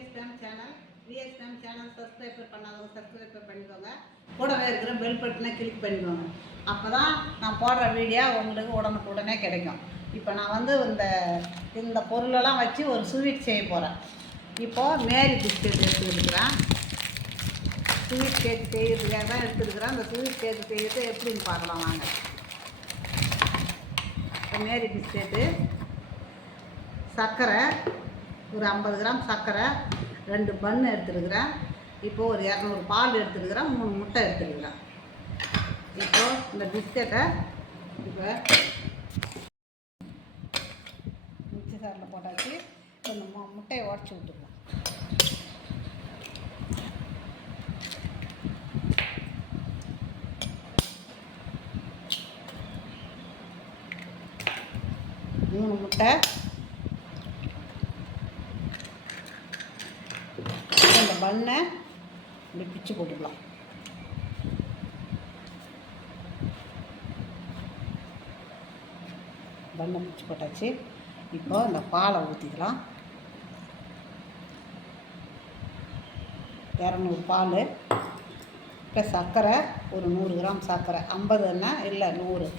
VSM channel subscribe பண்ணாதவங்க subscribe பண்ணிக்கோங்க. கூடவே இருக்கிற பெல் பட்டனை கிளிக் பண்ணிக்கோங்க. அப்போ தான் நான் போடுற வீடியோ உங்களுக்கு உடனுக்குடனே கிடைக்கும். இப்போ நான் வந்து இந்த பொருளெல்லாம் வச்சு ஒரு ஸ்வீட் செய்ய போகிறேன். இப்போது மேரி பிஸ்கெட் எடுத்துக்கிறேன். ஸ்வீட் கேக் செய்யறதுக்காக தான் எடுத்துருக்குறேன். அந்த ஸ்வீட் கேக் செய்யறது எப்படின்னு பார்க்கலாம் வாங்க. மேரி பிஸ்கெட்டு, சர்க்கரை ஒரு 50 கிராம் சர்க்கரை, 2 பன்னு எடுத்துருக்குறேன். இப்போது ஒரு 200 பால் எடுத்துருக்குறேன். 3 முட்டை எடுத்துருக்குறேன். இப்போது இந்த பிஸ்கெட்டை இப்போ மிக்ஸி ஜாரில் போட்டாச்சு. இந்த முட்டையை உடச்சி விட்டுருவோம். மூணு முட்டை, இந்த பண்ணை இப்படி பிச்சு போட்டுக்கலாம். பண்ணை பிச்சு போட்டாச்சு. இப்போ இந்த பாலை ஊற்றிக்கலாம். 200 பால், இப்போ சர்க்கரை ஒரு 100 கிராம் சர்க்கரை, 50 எண்ணெய் இல்லை 100.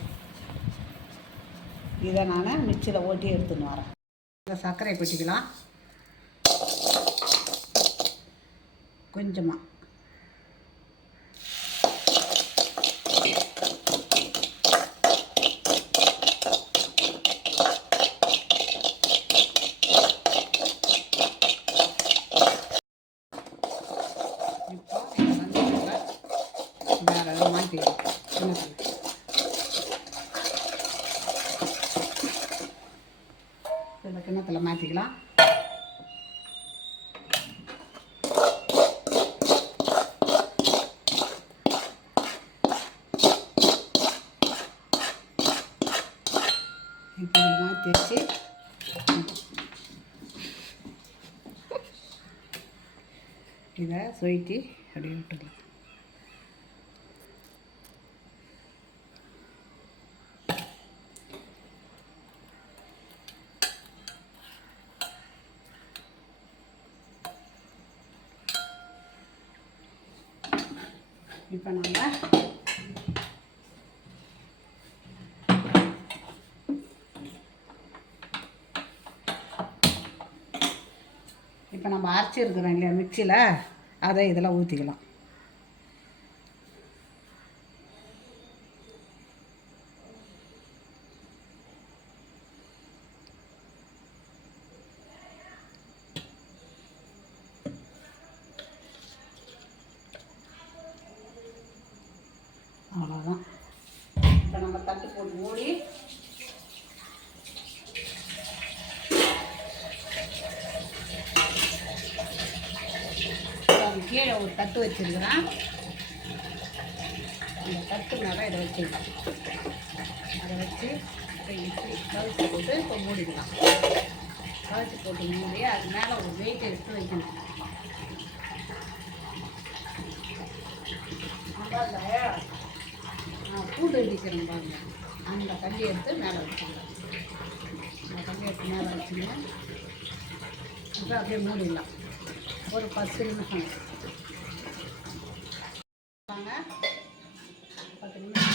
இதை நான் மிக்சியில் ஓட்டி எடுத்துன்னு வரேன். இந்த சர்க்கரையை கொட்டிக்கலாம் கொஞ்சமாக. இப்போ வேறு மாற்றி இந்த கிண்ணத்தில் மாற்றிக்கலாம். இப்போ மாற்றி வச்சு இதை சொயிட்டி அப்படியே விட்டுக்கலாம். இப்போ நம்ம அரைச்சிருக்கிறோம் இல்லையா மிக்சியில், அதை இதில் ஊற்றிக்கலாம். அவ்வளோதான். இப்போ நம்ம தட்டு போட்டு மூடி கீழே ஒரு தட்டு வச்சுருக்கிறேன். அந்த தட்டு மேலே இதை வச்சுருக்கேன். அதை வச்சு கவிச்சு போட்டு இப்போ மூடிக்கலாம். கவிச்சு போட்டு மூடி அது மேலே ஒரு வெயிட் எடுத்து வைக்கணும். பூண்டு இடிக்கிறேன் பாருங்க, அந்த கல்லி எடுத்து மேலே வச்சுக்கலாம். அந்த கல்லி எடுத்து மேலே வச்சுங்க. அப்புறம் அப்படியே மூடிடலாம் ஒரு 10 நிமிஷம். 10 நிமிஷம்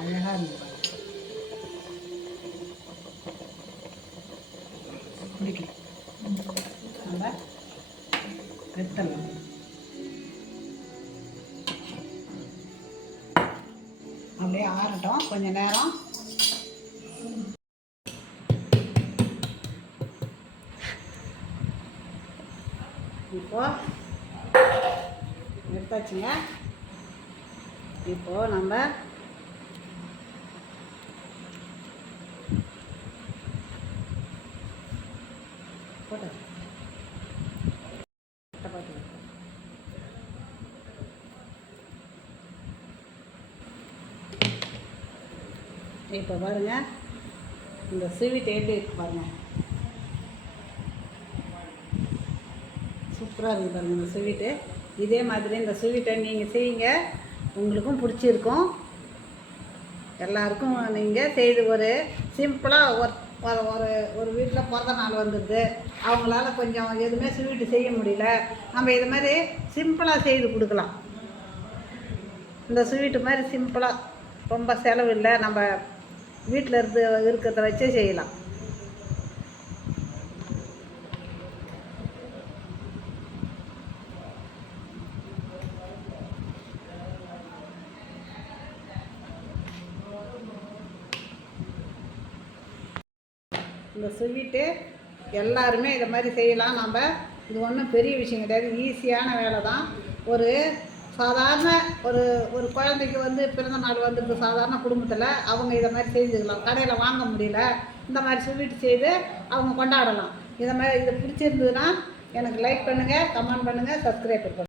அழகாக இருக்கும். பிடிக்கல நம்ம எடுத்துடலாம். அப்படியே ஆறட்டும் கொஞ்சம் நேரம். இப்போ எடுத்தாச்சுங்க. இப்போ நம்ம போட்டு இப்போ பாருங்கள் இந்த ஸ்வீட் எப்படி இருக்கு பாருங்கள். சூப்பராக இருக்குது பாருங்கள் இந்த ஸ்வீட்டு. இதே மாதிரி இந்த ஸ்வீட்டை நீங்கள் செய்யுங்க, உங்களுக்கும் பிடிச்சிருக்கும். எல்லாருக்கும் நீங்கள் செய்து ஒரு சிம்பிளாக ஒரு ஒரு ஒரு வீட்டில் பிறந்த நாள் வந்துடுது, அவங்களால கொஞ்சம் எதுவுமே ஸ்வீட்டு செய்ய முடியல, நம்ம இது மாதிரி சிம்பிளாக செய்து கொடுக்கலாம். இந்த ஸ்வீட்டு மாதிரி சிம்பிளாக ரொம்ப செலவு இல்லை, நம்ம வீட்டில் இருக்கிறத வச்சே செய்யலாம். இந்த ஸ்வீட்டு எல்லாருமே இதை மாதிரி செய்யலாம். நம்ம இது ஒன்றும் பெரிய விஷயம் கிடையாது, ஈஸியான வேலை தான். ஒரு சாதாரண ஒரு ஒரு குழந்தைக்கு வந்து பிறந்த நாள் வந்துடுது சாதாரண குடும்பத்தில், அவங்க இதை மாதிரி செஞ்சுக்கலாம். கடையில் வாங்க முடியல, இந்த மாதிரி ஸ்வீட் செய்து அவங்க கொண்டாடலாம். இதை மாதிரி இது பிடிச்சிருந்ததுன்னா எனக்கு லைக் பண்ணுங்கள், கமெண்ட் பண்ணுங்கள், சப்ஸ்கிரைப் பண்ணுங்கள்.